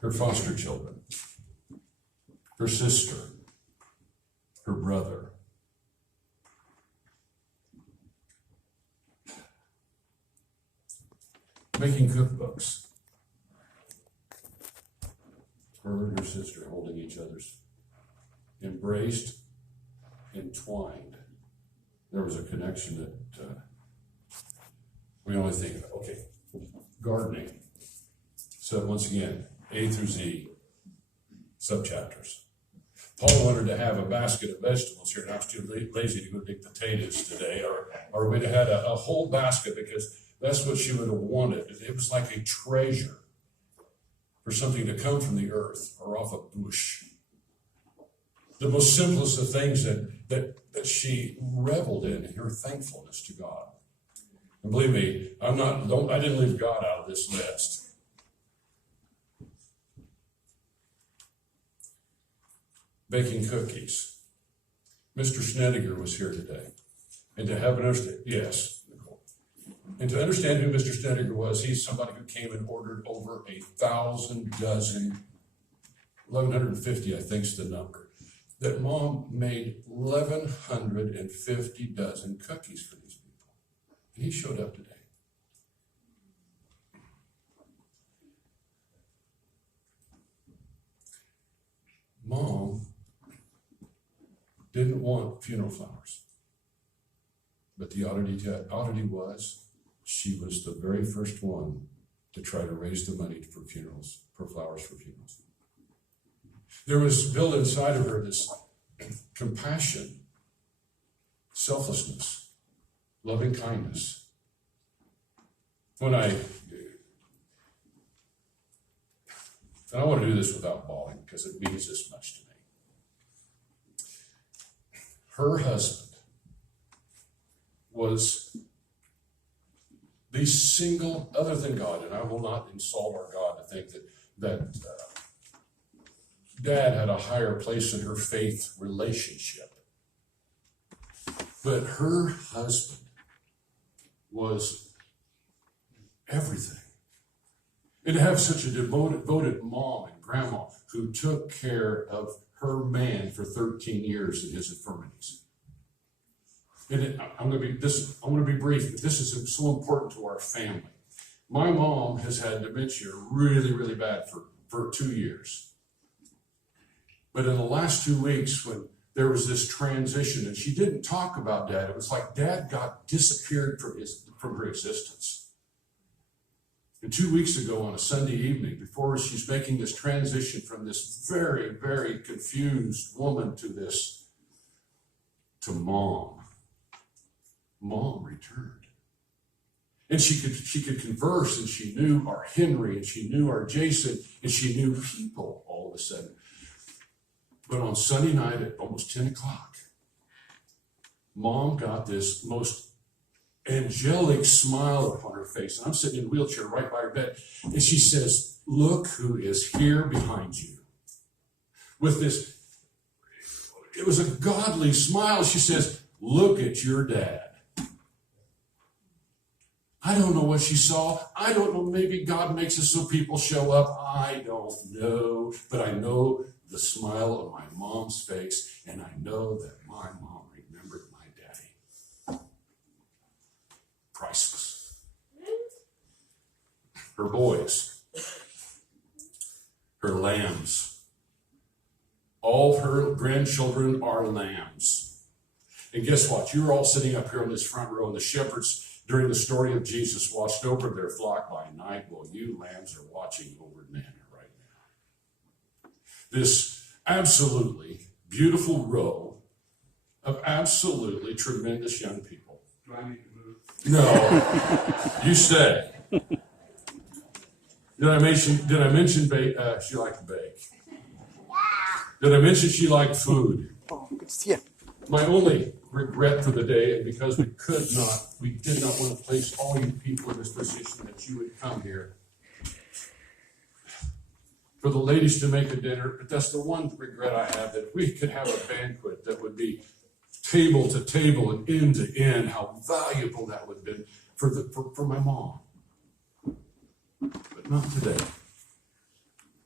her foster children, her sister, her brother. Making cookbooks. Her and her sister holding each other's, embraced, entwined. There was a connection that we only think, okay, gardening. So once again, A through Z, subchapters. Paul wanted to have a basket of vegetables here, and I was too lazy to go dig potatoes today, or we'd have had a whole basket because that's what she would have wanted. It was like a treasure for something to come from the earth or off a bush. The most simplest of things that she reveled in her thankfulness to God. And believe me, I didn't leave God out of this list. Baking cookies. Mr. Schnediger was here today. And to have an understanding, yes, Nicole. And to understand who Mr. Schnediger was, he's somebody who came and ordered over 1,000 dozen, 1,150, I think is the number, that Mom made 1,150 dozen cookies for these people. And he showed up today. Mom didn't want funeral flowers. But the oddity was, she was the very first one to try to raise the money for funerals, for flowers for funerals. There was built inside of her this compassion, selflessness, loving kindness. And I want to do this without bawling because it means this much to me. Her husband was the single, other than God, and I will not insult our God to think that Dad had a higher place in her faith relationship. But her husband was everything. And to have such a devoted mom and grandma who took care of her man for 13 years in his infirmities. And I'm going to be brief, but this is so important to our family. My mom has had dementia really, really bad for 2 years. But in the last 2 weeks, when there was this transition, and she didn't talk about Dad, it was like Dad disappeared from her existence. And 2 weeks ago on a Sunday evening, before she's making this transition from this very, very confused woman to Mom returned. And she could converse, and she knew our Henry, and she knew our Jason, and she knew people all of a sudden. But on Sunday night at almost 10 o'clock, Mom got this most angelic smile upon her face. And I'm sitting in a wheelchair right by her bed. And she says, "Look who is here behind you." With this, it was a godly smile. She says, "Look at your Dad." I don't know what she saw. I don't know. Maybe God makes it so people show up. I don't know. But I know the smile on my mom's face, and I know that my mom remembered my daddy. Priceless. Her boys, her lambs. All of her grandchildren are lambs. And guess what? You're all sitting up here on this front row, and the shepherds during the story of Jesus watched over their flock by night. Well, you lambs are watching over Nana right now. This absolutely beautiful row of absolutely tremendous young people. Do I need to move? No, you stay. Did I mention she liked to bake? Did I mention she liked food? Oh, good to see you. My only regret for the day, and because we did not want to place all you people in this position that you would come here, for the ladies to make a dinner, but that's the one regret I have, that we could have a banquet that would be table to table and end to end, how valuable that would have been for my mom. But not today.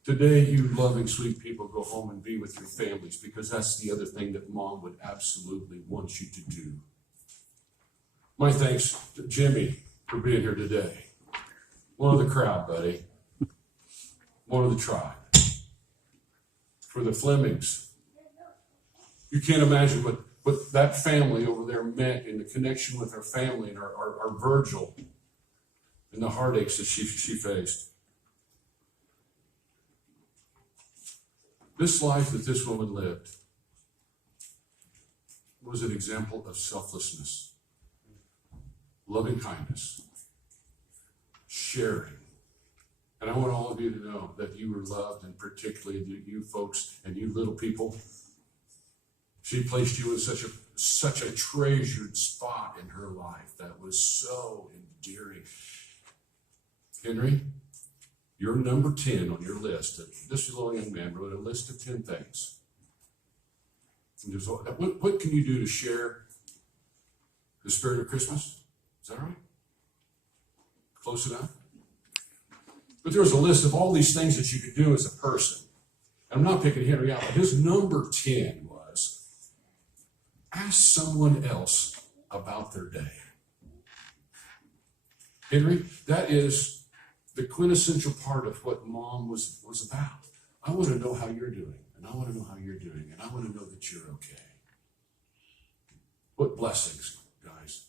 Today, you loving, sweet people, go home and be with your families, because that's the other thing that Mom would absolutely want you to do. My thanks to Jimmy for being here today. One of the crowd, buddy. One of the tribe. For the Flemings. You can't imagine what that family over there meant in the connection with our family and our Virgil and the heartaches that she faced. This life that this woman lived was an example of selflessness, loving kindness, sharing. And I want all of you to know that you were loved, and particularly you folks and you little people. She placed you in such a treasured spot in her life that was so endearing. Henry, you're number 10 on your list. This little young man wrote a list of 10 things. What can you do to share the spirit of Christmas? Is that right? Close enough? But there was a list of all these things that you could do as a person. And I'm not picking Henry out, but his number 10 was ask someone else about their day. Henry, that is the quintessential part of what Mom was about. I want to know how you're doing, and I want to know how you're doing, and I want to know that you're okay. What blessings, guys,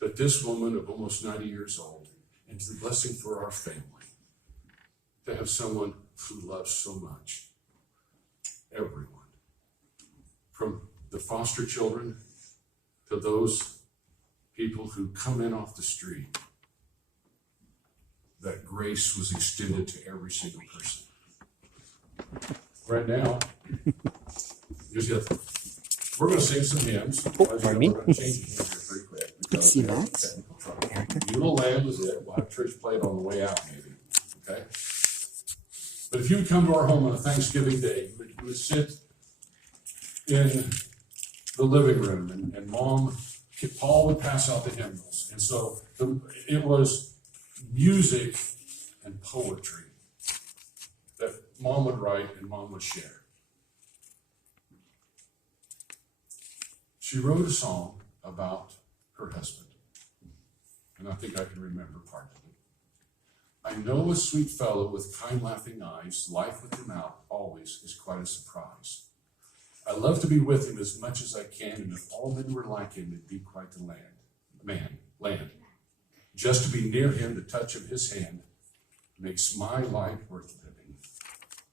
that this woman of almost 90 years old, and it's a blessing for our family to have someone who loves so much. Everyone. From the foster children to those people who come in off the street. That grace was extended to every single person. Right now, we're going to sing some hymns. Pardon me. We're going to change the hymn here pretty quick. Good to see that. You Little Lamb was it. We'll have church play it on the way out, maybe. Okay? But if you would come to our home on a Thanksgiving day, you would sit in the living room, and Paul would pass out the hymnals. And so it was music and poetry that Mom would write and Mom would share. She wrote a song about her husband, and I think I can remember part of it. I know a sweet fellow with kind laughing eyes, life with him out always is quite a surprise. I love to be with him as much as I can, and if all men were like him, it'd be quite the land. Just to be near him, the touch of his hand makes my life worth living.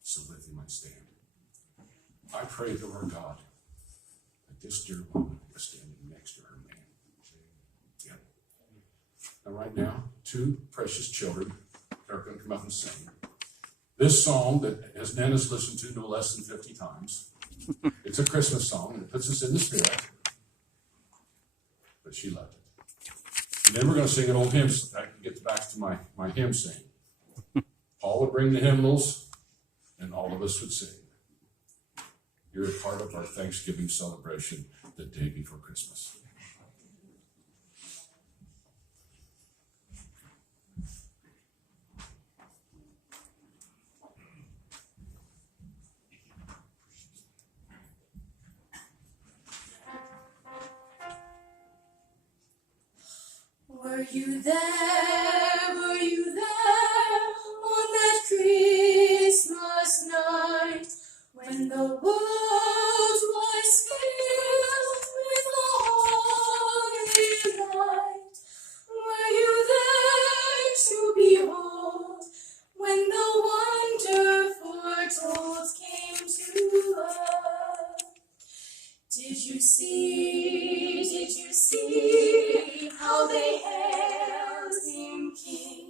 So with him I stand. I pray to our God that this dear woman is standing next to her man. Yeah. Now right now, two precious children are going to come up and sing. This song that, as Nana's listened to no less than 50 times, it's a Christmas song, and it puts us in the spirit. But she loved it. And then we're going to sing an old hymn. I can get back to my hymn sing. Paul would bring the hymnals, and all of us would sing. You're a part of our Thanksgiving celebration the day before Christmas. Were you there on that Christmas night when the world was filled with the holy light? Were you there to behold when the wonder foretold came to earth? Did you see how they hailed him king,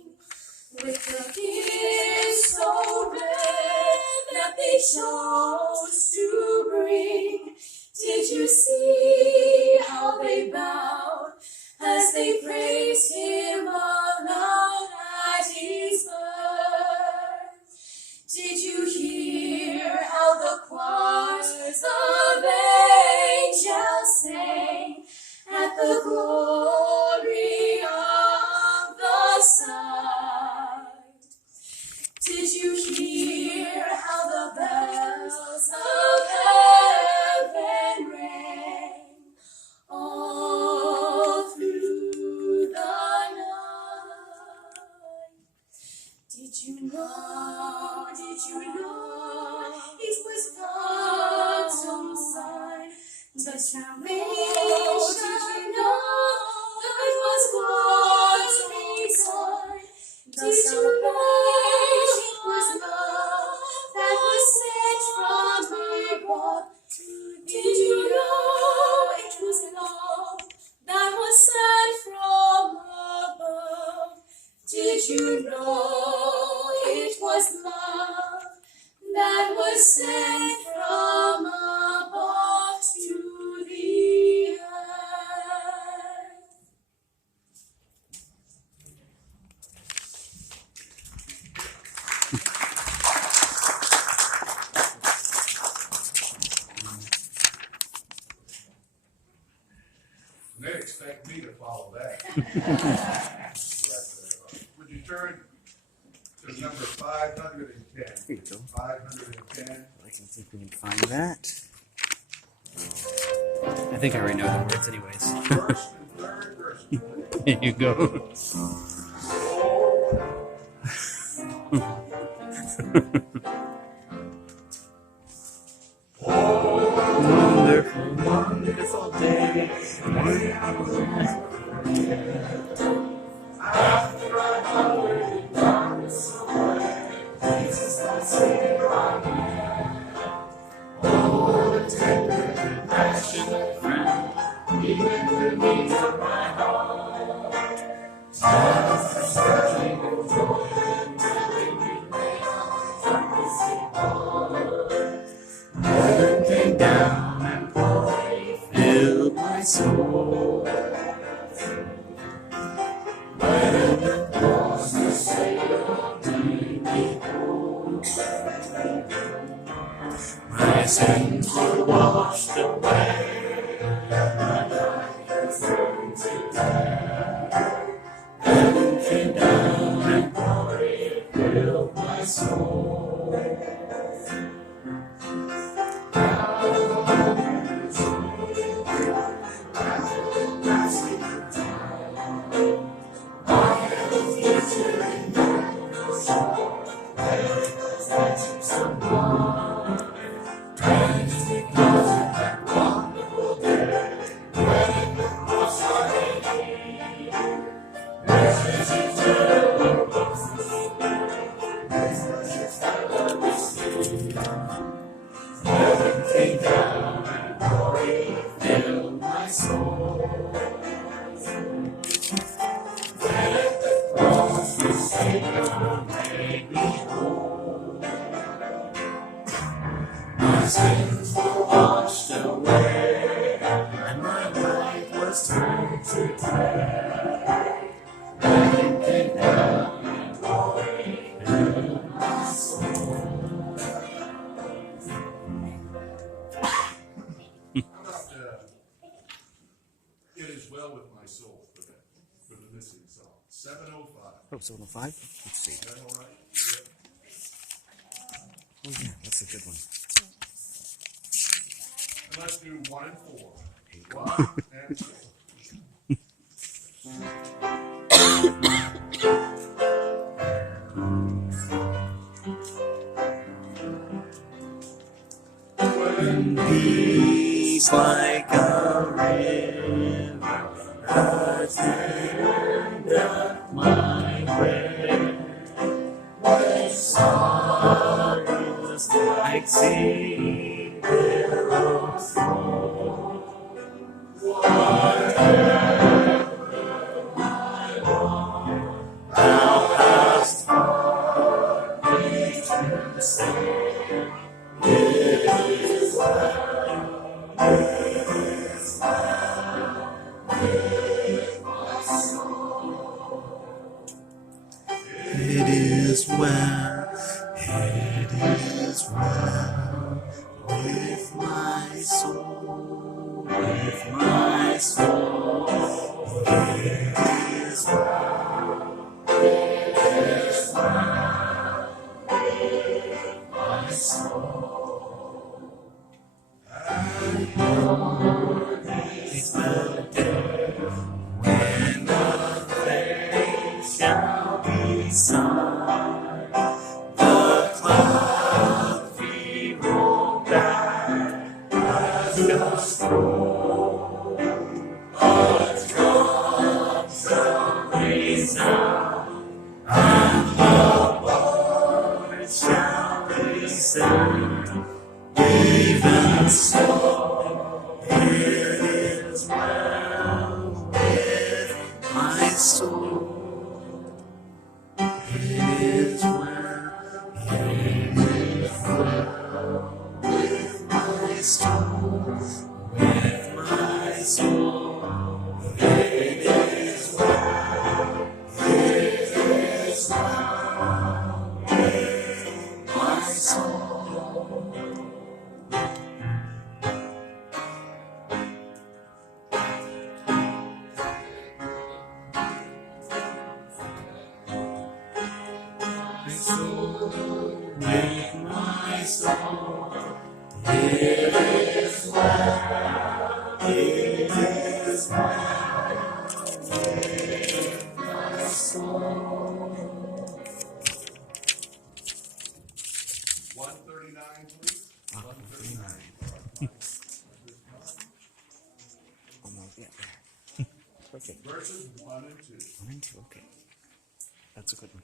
with the gifts so rare that they chose to bring? Did you see how they bowed as they praised him aloud at his birth? Did you hear how the choirs of angels sang at the glory of the sight? Did you hear you know, it was God's own Son, the salvation, did you know, it was God's only Son, did you know, it was love that was sent from above, did you know, it was love that was sent from above, did you know, it was love that was sent from above to the earth. They expect me to follow that. Would you turn to number 510? Here you go. 510. I can see if we can find that. I think I already know the words anyways. First and third verse. Here you go. Wonderful, wonderful day. After I hurried in darkness away, Jesus, I see right now. Oh, the tender compassionate friend, even the needs of my heart. Just a searching and joy and telling me from this apart. Heaven came down and glory filled my soul. When the cross the Savior made me whole, my sins were washed away, my life was turned to day. Heaven came down and glory filled my soul. My sins were washed away, and my life was turned to day. Heaven came down and glory filled my soul. How about It Is Well With My Soul for the missing song? 705. Oh, 705? Let's see. Is that all right? Oh, yeah, that's a good one. And let's do 1 and 4. 1 and 4. When peace like a river attended my way, when sorrows like sea billows roll, whatever my Lord, thou hast taught me to say. It is well with my soul. It is well with my soul, with my soul. It is well with my soul. And Lord, is the day when the face shall be sung. Okay. Verses 1 and 2. 1 and 2, okay. That's a good one.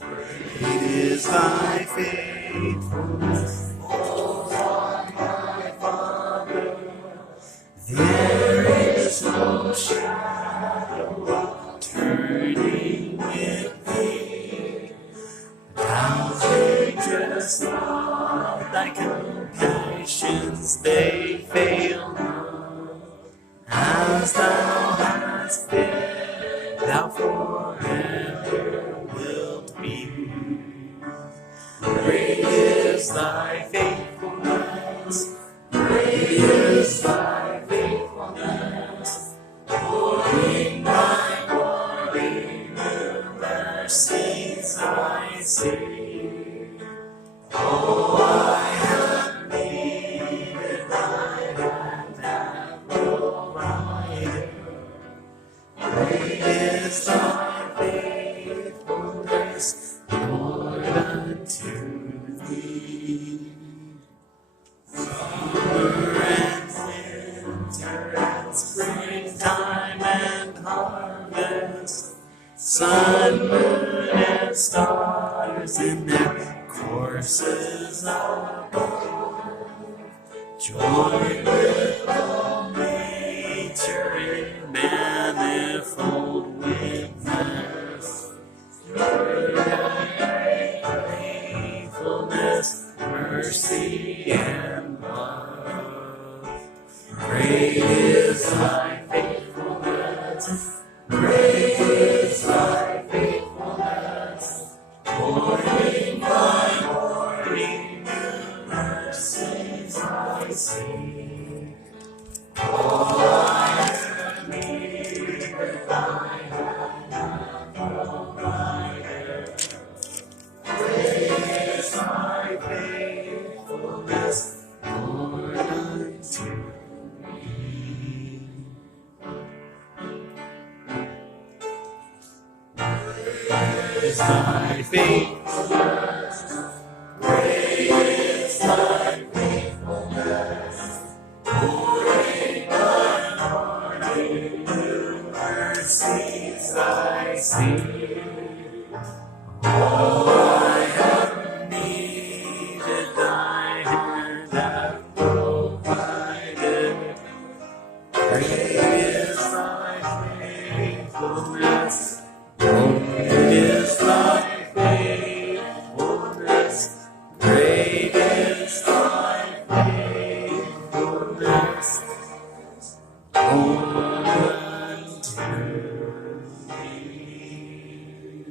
Great is thy faithfulness, O Lord my Father. There is no shadow of turning with thee. Thou changest not, thy compassions they fail not. As thou hast been, thou forever wilt be. Great is thy faithfulness, great is thy faithfulness. Morning by morning, new mercies I see. Oh, I have needed thy hand hath provided. Great is thy faithfulness, Lord, unto thee. Summer and winter and springtime and harvest, sun, moon, and stars in their courses above, join with all nature in manifold witness. Faithfulness, mercy, and love. Great is thy faithfulness, great is thy faithfulness. Morning by morning, new mercies I see. Oh, I have needed thy hand provided. Great is thy faithfulness, Lord, unto me. Great is thy faithfulness, great is thy faithfulness. Morning by morning, new mercies I see. Oh, I have needed thy hand hath provided. Great is thy faithfulness, great is thy faithfulness, great is thy faithfulness, Lord, unto me.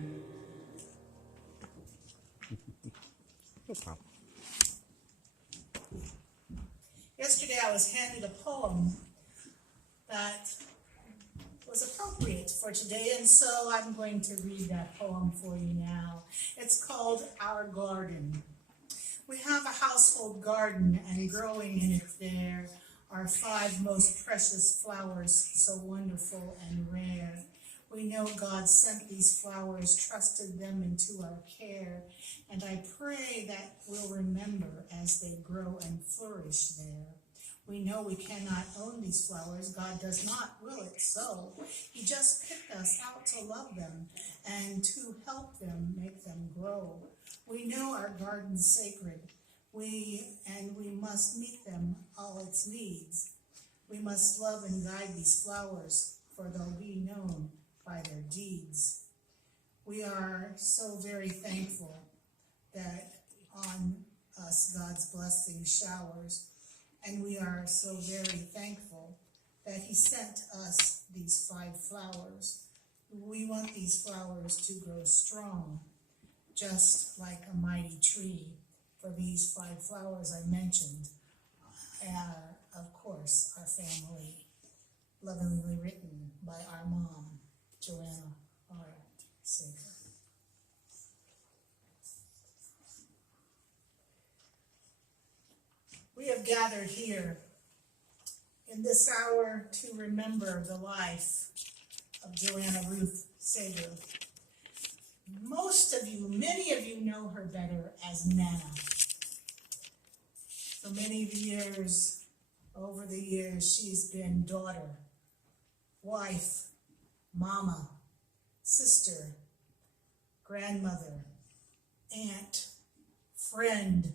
No problem. Yesterday I was handed a poem that was appropriate for today, and so I'm going to read that poem for you now. It's called Our Garden. We have a household garden, and growing in it there are 5 most precious flowers, so wonderful and rare. We know God sent these flowers, trusted them into our care, and I pray that we'll remember as they grow and flourish there. We know we cannot own these flowers. God does not will it so. He just picked us out to love them and to help them make them grow. We know our garden's sacred. We must meet them all its needs. We must love and guide these flowers, for they'll be known by their deeds. We are so very thankful that us God's blessing showers, and we are so very thankful that he sent us these 5 flowers. We want these flowers to grow strong, just like a mighty tree. For these 5 flowers I mentioned are, of course, our family, lovingly written by our mom, Joanna R. Sager. We have gathered here in this hour to remember the life of Joanna Ruth Sager. Most of you, many of you know her better as Nana. For many years, over the years, she's been daughter, wife, mama, sister, grandmother, aunt, friend.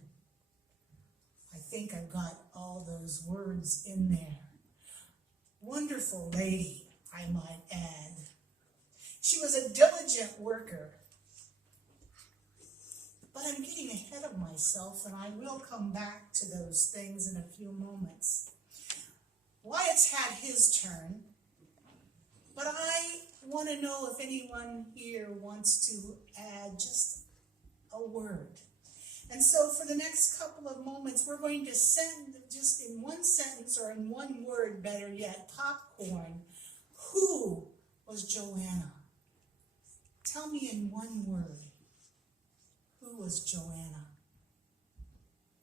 I think I've got all those words in there. Wonderful lady, I might add. She was a diligent worker. But I'm getting ahead of myself, and I will come back to those things in a few moments. Wyatt's had his turn, but I want to know if anyone here wants to add just a word. And so for the next couple of moments, we're going to send just in one sentence or in one word, better yet, popcorn. Who was Joanna? Tell me in one word. Who was Joanna?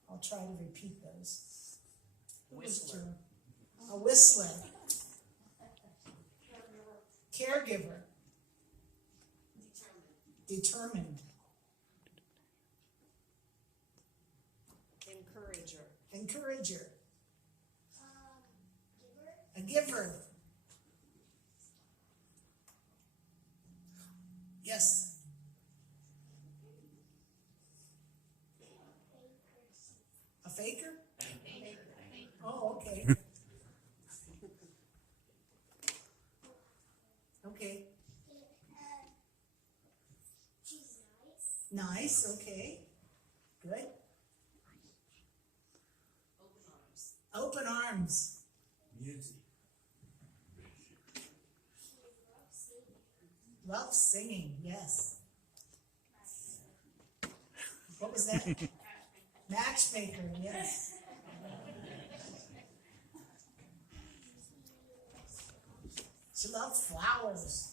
I'll try to repeat those. Who was Joanna? A whistler. Caregiver. Determined. Encourager. A giver. Yes. A faker? Oh, okay. Okay. She's Nice, okay. Good. Open arms. Music. Love singing, yes. What was that? Matchmaker, yes. She loved flowers.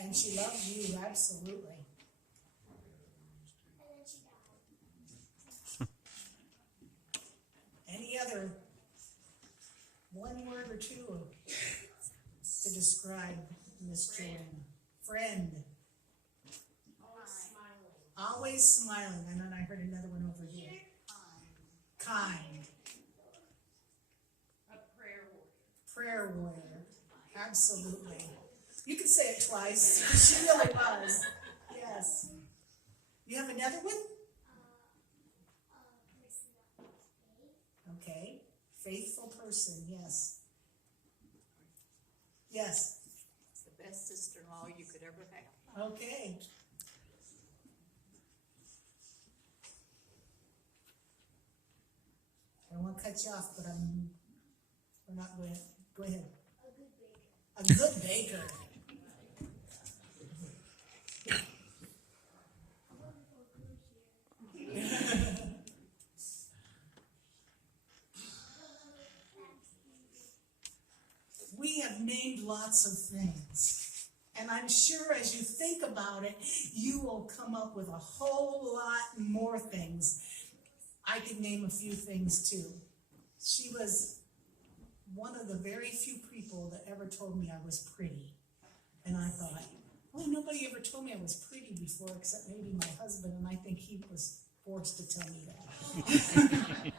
And she loved you, absolutely. Any other one word or two to describe Miss Joanna? Friend. Always smiling. And then I heard another one over here. Kind. A prayer warrior. Prayer warrior. Absolutely. You can say it twice. She really was. Yes. You have another one? Okay. Faithful person, yes. Yes. It's the best sister-in-law you could ever have. Okay. I don't want to cut you off, but we're not going to. Go ahead. A good baker. We have named lots of things, and I'm sure as you think about it, you will come up with a whole lot more things. I could name a few things too. She was one of the very few people that ever told me I was pretty. And I thought, well, nobody ever told me I was pretty before except maybe my husband, and I think he was forced to tell me that.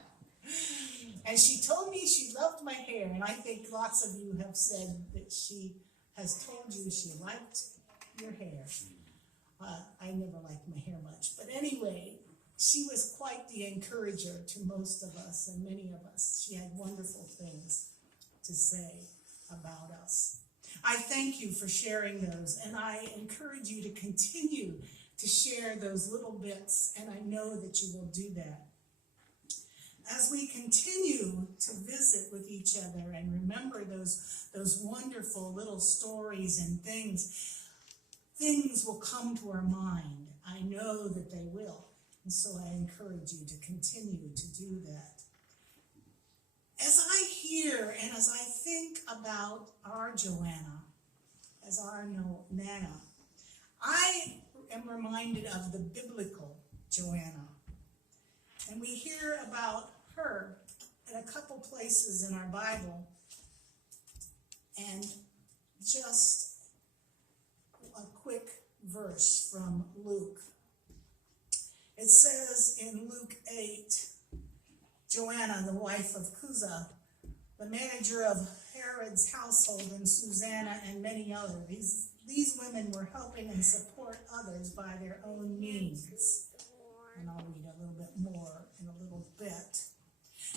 And she told me she loved my hair, and I think lots of you have said that she has told you she liked your hair. I never liked my hair much, but anyway, she was quite the encourager to most of us and many of us. She had wonderful things to say about us. I thank you for sharing those, and I encourage you to continue to share share those little bits, and I know that you will do that. As we continue to visit with each other and remember those wonderful little stories and things will come to our mind. I know that they will. And so I encourage you to continue to do that. As I hear and as I think about our Joanna, as our Nana, I am reminded of the biblical Joanna. And we hear about her in a couple places in our Bible. And just a quick verse from Luke. It says in Luke 8, Joanna, the wife of Cusa, the manager of Herod's household, and Susanna and many others. These women were helping and support others by their own means. And I'll read a little bit more in a little bit.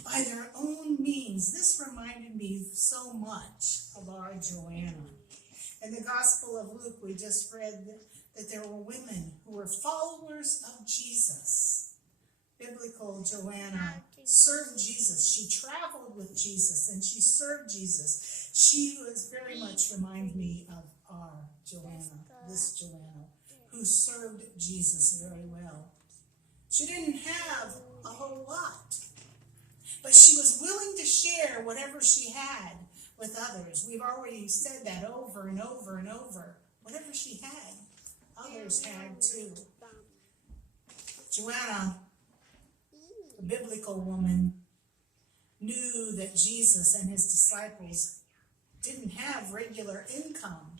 By their own means, this reminded me so much of our Joanna. In the Gospel of Luke, we just read that there were women who were followers of Jesus. Biblical Joanna served Jesus. She traveled with Jesus and she served Jesus. She was very much reminds me of our Joanna, this Joanna, who served Jesus very well. She didn't have a whole lot, but she was willing to share whatever she had with others. We've already said that over and over and over. Whatever she had, others had too. Joanna, the biblical woman, knew that Jesus and his disciples didn't have regular income.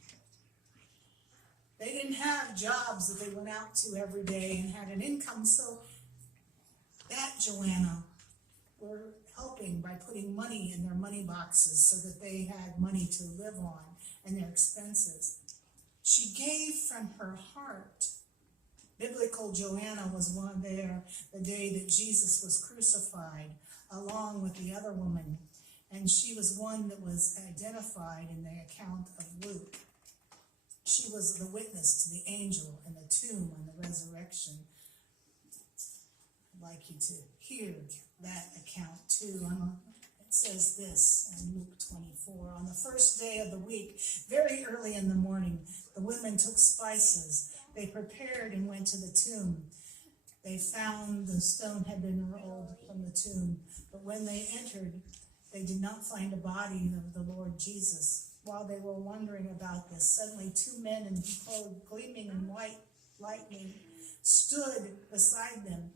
They didn't have jobs that they went out to every day and had an income, so that Joanna were helping by putting money in their money boxes so that they had money to live on and their expenses. She gave from her heart. Biblical Joanna was one there the day that Jesus was crucified, along with the other woman, and she was one that was identified in the account of Luke. She was the witness to the angel in the tomb and the resurrection. I'd like you to hear that account too. It says this in Luke 24. On the first day of the week, very early in the morning, the women took spices. They prepared and went to the tomb. They found the stone had been rolled from the tomb. But when they entered, they did not find a body of the Lord Jesus. While they were wondering about this, suddenly two men in clothes gleaming in white lightning stood beside them.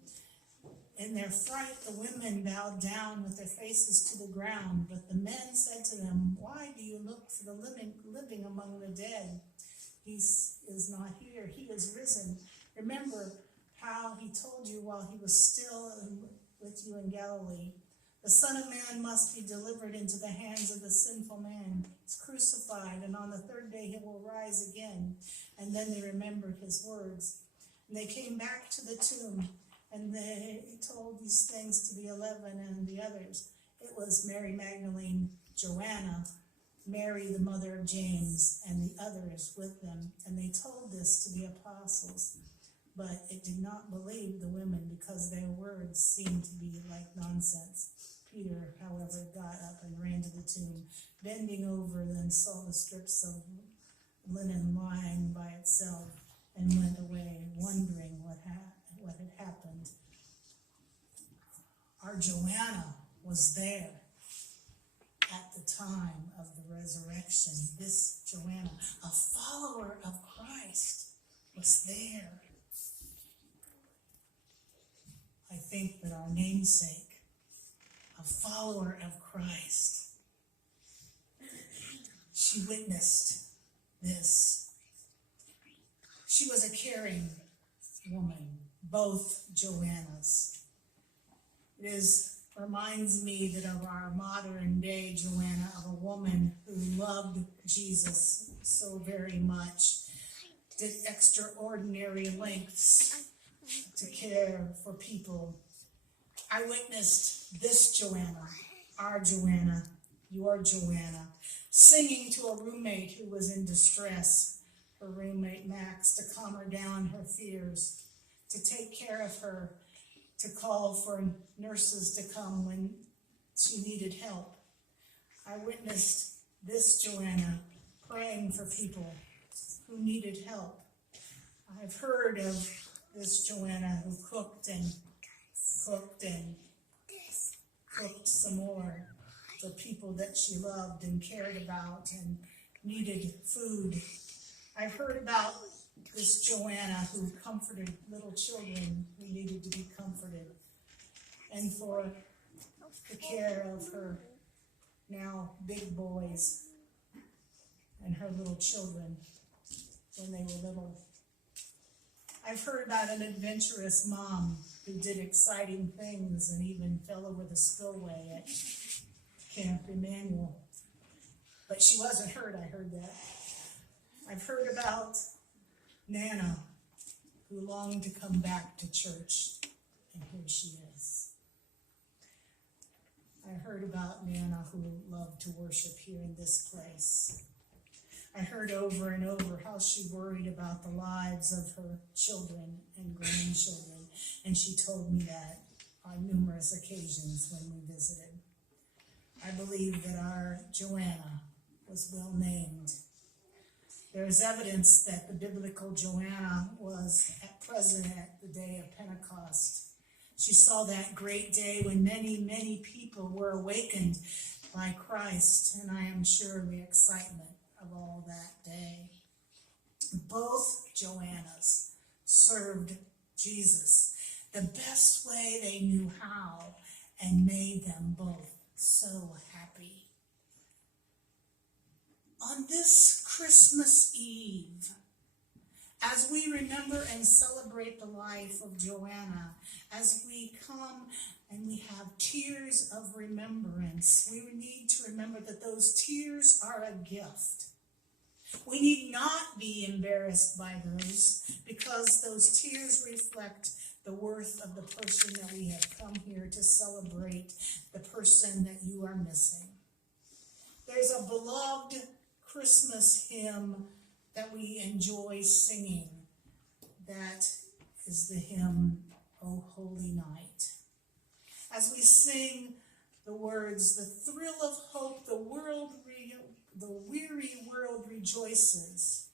In their fright, the women bowed down with their faces to the ground. But the men said to them, "Why do you look for the living among the dead? He is not here. He is risen. Remember how he told you while he was still with you in Galilee. The Son of Man must be delivered into the hands of the sinful man. He's crucified, and on the third day he will rise again." And then they remembered his words. And they came back to the tomb, and they told these things to the 11 and the others. It was Mary Magdalene, Joanna, Mary, the mother of James, and the others with them. And they told this to the apostles. But it did not believe the women because their words seemed to be like nonsense. Peter, however, got up and ran to the tomb. Bending over, then saw the strips of linen lying by itself and went away, wondering what had happened. Our Joanna was there at the time of the resurrection. This Joanna, a follower of Christ, was there. I think that our namesake, a follower of Christ, she witnessed this. She was a caring woman, both Joannas. It reminds me that of our modern day Joanna, of a woman who loved Jesus so very much, did extraordinary lengths to care for people. I witnessed this Joanna, our Joanna, your Joanna, singing to a roommate who was in distress, her roommate Max, to calm her down her fears. to take care of her, to call for nurses to come when she needed help. I witnessed this Joanna praying for people who needed help. I've heard of this Joanna who cooked and cooked and cooked some more for people that she loved and cared about and needed food. I've heard about this Joanna who comforted little children who needed to be comforted, and for the care of her now big boys and her little children when they were little. I've heard about an adventurous mom who did exciting things and even fell over the spillway at Camp Emmanuel. But she wasn't hurt, I heard that. I've heard about Nana, who longed to come back to church, and here she is. I heard about Nana, who loved to worship here in this place. I heard over and over how she worried about the lives of her children and grandchildren, and she told me that on numerous occasions when we visited. I believe that our Joanna was well named. There is evidence that the biblical Joanna was present at the day of Pentecost. She saw that great day when many, many people were awakened by Christ, and I am sure the excitement of all that day. Both Joannas served Jesus the best way they knew how, and made them both so happy. On this Christmas Eve, as we remember and celebrate the life of Joanna, as we come and we have tears of remembrance, we need to remember that those tears are a gift. We need not be embarrassed by those, because those tears reflect the worth of the person that we have come here to celebrate, the person that you are missing. There's a beloved Christmas hymn that we enjoy singing. That is the hymn, O Holy Night. As we sing the words, the thrill of hope, the weary world rejoices.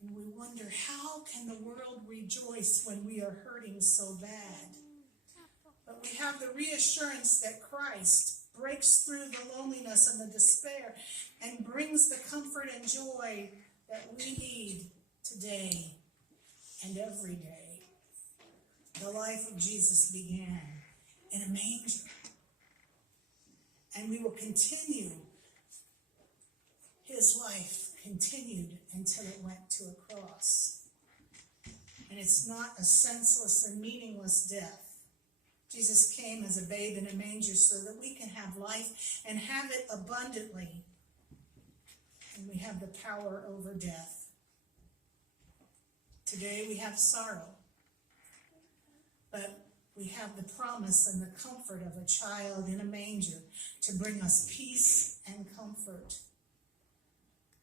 And we wonder, how can the world rejoice when we are hurting so bad? But we have the reassurance that Christ breaks through the loneliness and the despair and brings the comfort and joy that we need today and every day. The life of Jesus began in a manger, and we will continue. His life continued until it went to a cross. And it's not a senseless and meaningless death. Jesus came as a babe in a manger so that we can have life and have it abundantly. And we have the power over death. Today we have sorrow, but we have the promise and the comfort of a child in a manger to bring us peace and comfort.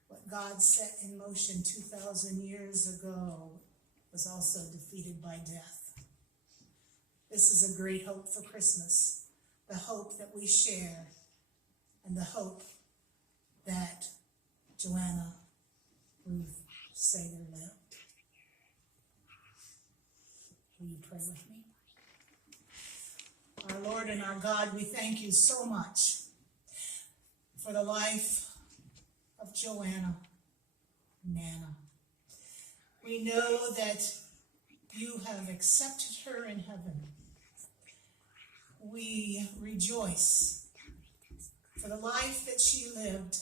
What God set in motion 2,000 years ago was also defeated by death. This is a great hope for Christmas, the hope that we share, and the hope that Joanna Ruth Sager lived. Will you pray with me? Our Lord and our God, we thank you so much for the life of Joanna, Nana. We know that you have accepted her in heaven. We rejoice for the life that she lived,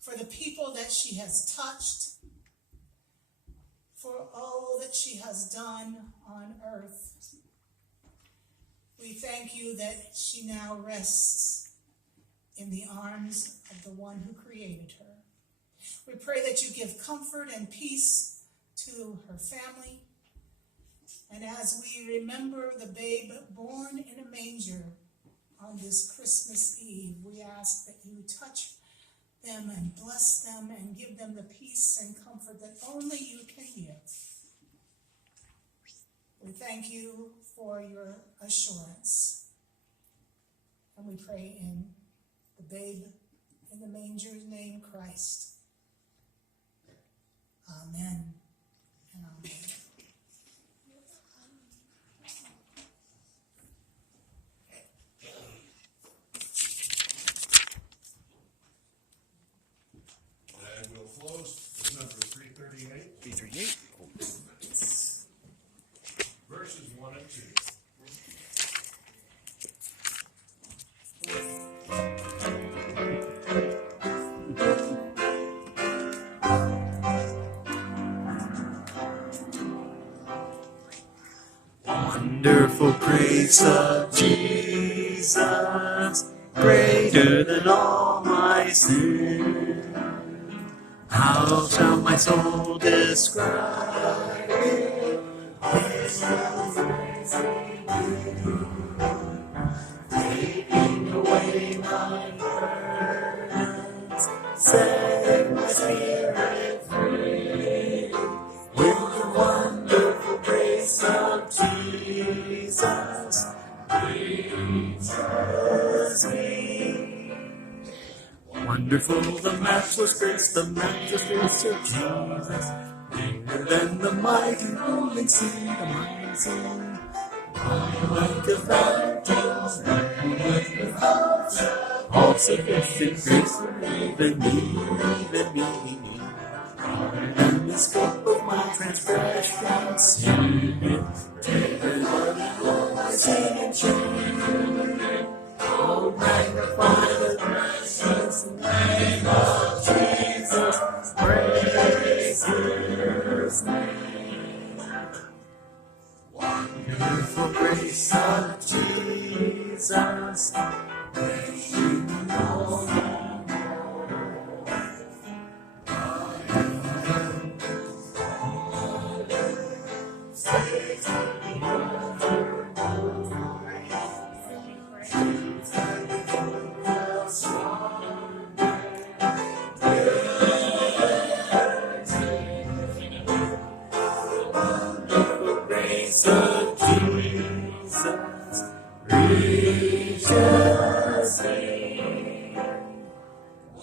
for the people that she has touched, for all that she has done on earth. We thank you that she now rests in the arms of the one who created her. We pray that you give comfort and peace to her family. And as we remember the babe born in a manger on this Christmas Eve, we ask that you touch them and bless them and give them the peace and comfort that only you can give. We thank you for your assurance. And we pray in the babe in the manger's name, Christ. Amen and amen. And we'll close with number 338. 338. Verses 1 and 2. Wonderful grace of Jesus, greater than all my sin. How shall my soul describe it? Taking away my burdens, setting my spirit free. With the wonderful grace of Jesus, reaches me. Wonderful the matchless grace of Jesus, bigger than the mighty rolling sea, amazing. Like a fountain, like a fountain, all sufficient grace for even me. And the scope of my transgression, sin, taken on all my sin and shame. Oh, magnify the precious name of Jesus, praise His name. Wonderful grace of Jesus, praise You, Lord. Grace of Jesus reaches me.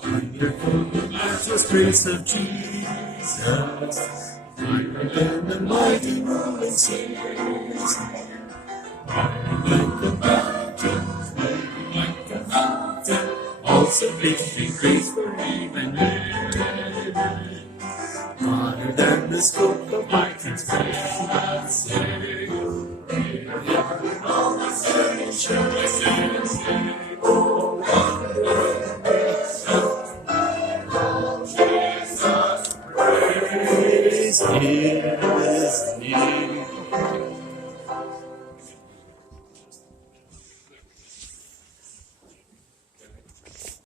Wonderful, matchless grace of Jesus, greater than the mighty rolling seas. Like a mountain, all sufficient grace for even me. Hotter than the scope of my transgression, I say, all my sin and shame. Oh, wonderful grace of Jesus, praise His name.